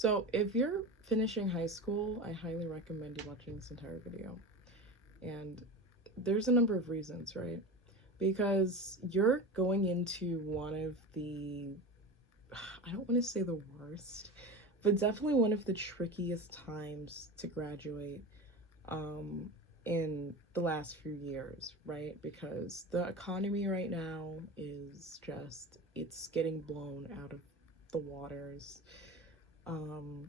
So, if you're finishing high school, I highly recommend you watching this entire video. And there's a number of reasons, right? Because you're going into one of the, I don't want to say the worst, but definitely one of the trickiest times to graduate um, in the last few years, right? Because the economy right now is just, it's getting blown out of the waters. Um,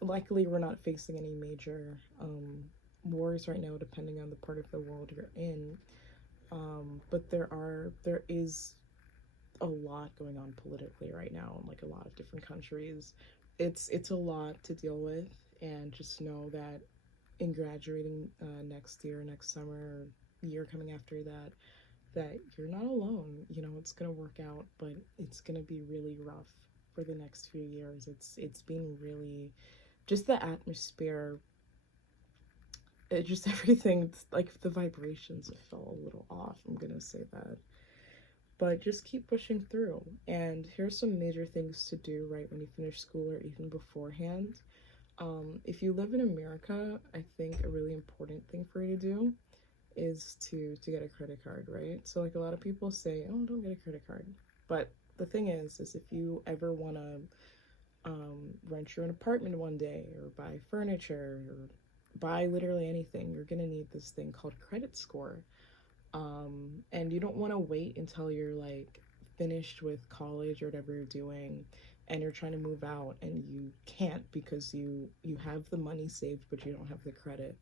Luckily, we're not facing any major wars right now, depending on the part of the world you're in. But there is a lot going on politically right now in like a lot of different countries. It's a lot to deal with, and just know that in graduating next year, next summer, year coming after that, that you're not alone. You know, it's gonna work out, but it's gonna be really rough for the next few years. It's been really just the atmosphere, it just everything, like the vibrations fell a little off, I'm gonna say that. But just keep pushing through, and here's some major things to do right when you finish school or even beforehand. If you live in America, I think a really important thing for you to do is to get a credit card, right? So like a lot of people say, oh, don't get a credit card, but the thing is if you ever want to rent your own apartment one day or buy furniture or buy literally anything, you're gonna need this thing called credit score. And you don't want to wait until you're like finished with college or whatever you're doing and you're trying to move out and you can't because you have the money saved but you don't have the credit.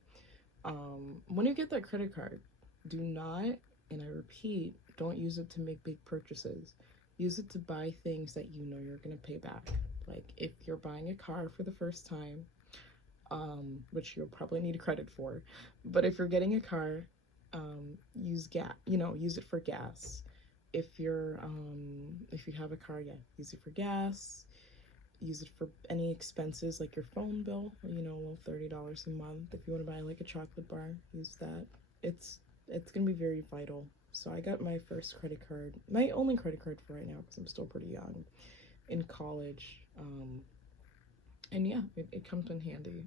When you get that credit card, do not, and I repeat, don't use it to make big purchases. Use it to buy things that you know you're gonna pay back. Like if you're buying a car for the first time, which you'll probably need credit for, but if you're getting a car, use gas. You know, use it for gas. If you have a car, yeah, use it for gas. Use it for any expenses like your phone bill, you know, $30 a month. If you want to buy like a chocolate bar, use that. it's it's gonna be very vital. So I got my first credit card, my only credit card for right now because I'm still pretty young, in college. And yeah, it comes in handy.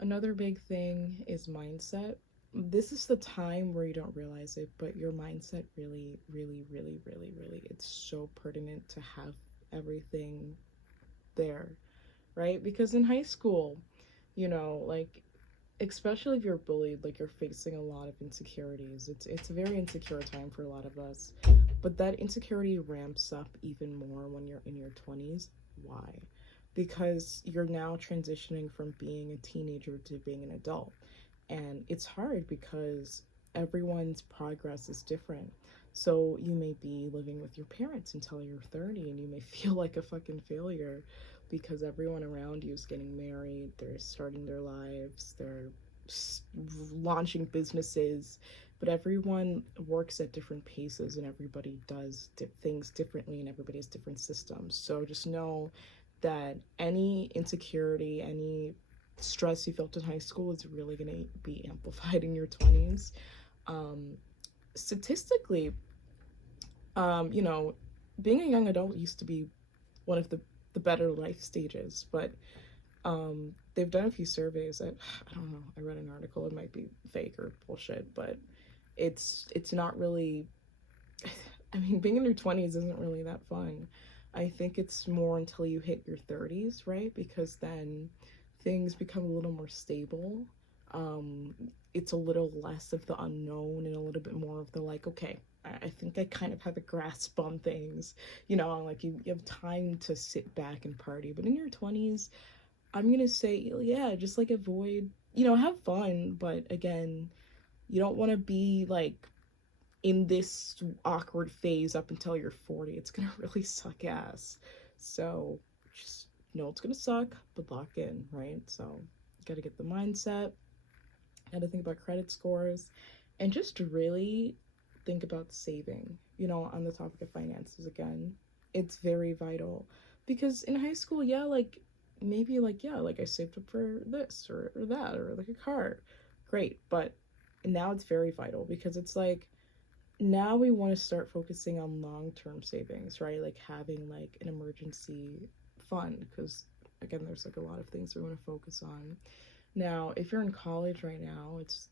Another big thing is mindset. This is the time where you don't realize it, but your mindset really, really, really, really, really, it's so pertinent to have everything there, right? Because in high school, you know, like especially if you're bullied, like you're facing a lot of insecurities. It's a very insecure time for a lot of us. But that insecurity ramps up even more when you're in your 20s. Why? Because you're now transitioning from being a teenager to being an adult. And it's hard because everyone's progress is different. So you may be living with your parents until you're 30 and you may feel like a fucking failure because everyone around you is getting married, they're starting their lives, they're launching businesses, but everyone works at different paces and everybody does things differently and everybody has different systems. So just know that any insecurity, any stress you felt in high school is really going to be amplified in your 20s. Um, Statistically, you know, being a young adult used to be one of the better life stages, but they've done a few surveys. I don't know. I read an article. It might be fake or bullshit, but it's not really. I mean, being in your 20s isn't really that fun. I think it's more until you hit your 30s, right? Because then things become a little more stable. Um, it's a little less of the unknown and a little bit more of the like, okay, I think I kind of have a grasp on things. You know, like you have time to sit back and party. But in your 20s, I'm gonna say, yeah, just like avoid, you know, have fun, but again, you don't want to be like in this awkward phase up until you're 40. It's gonna really suck ass. So just know it's gonna suck, but lock in, right? So you gotta get the mindset, gotta think about credit scores, and just really think about saving, you know, on the topic of finances again. It's very vital because in high school, yeah, like maybe like, yeah, like I saved up for this or that or like a car. Great. But now it's very vital because it's like now we want to start focusing on long-term savings, right? Like having like an emergency fund because again, there's like a lot of things we want to focus on. Now, if you're in college right now, it's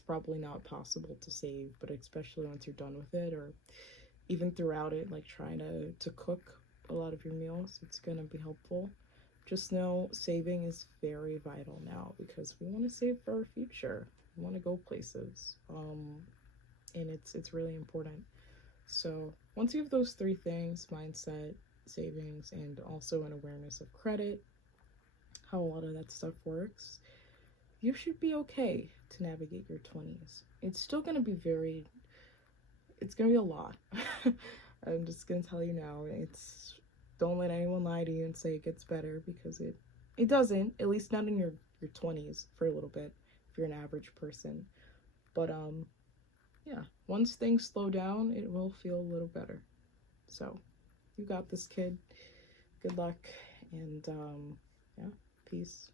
probably not possible to save, but especially once you're done with it, or even throughout it, like trying to cook a lot of your meals, it's gonna be helpful. Just know saving is very vital now because we want to save for our future. We want to go places, and it's really important. So once you have those three things, mindset, savings, and also an awareness of credit, how a lot of that stuff works, you should be okay to navigate your 20s. It's still going to be it's going to be a lot. I'm just going to tell you now, don't let anyone lie to you and say it gets better, because it doesn't, at least not in your 20s for a little bit, if you're an average person. But yeah, once things slow down, it will feel a little better. So you got this, kid. Good luck, and yeah, peace.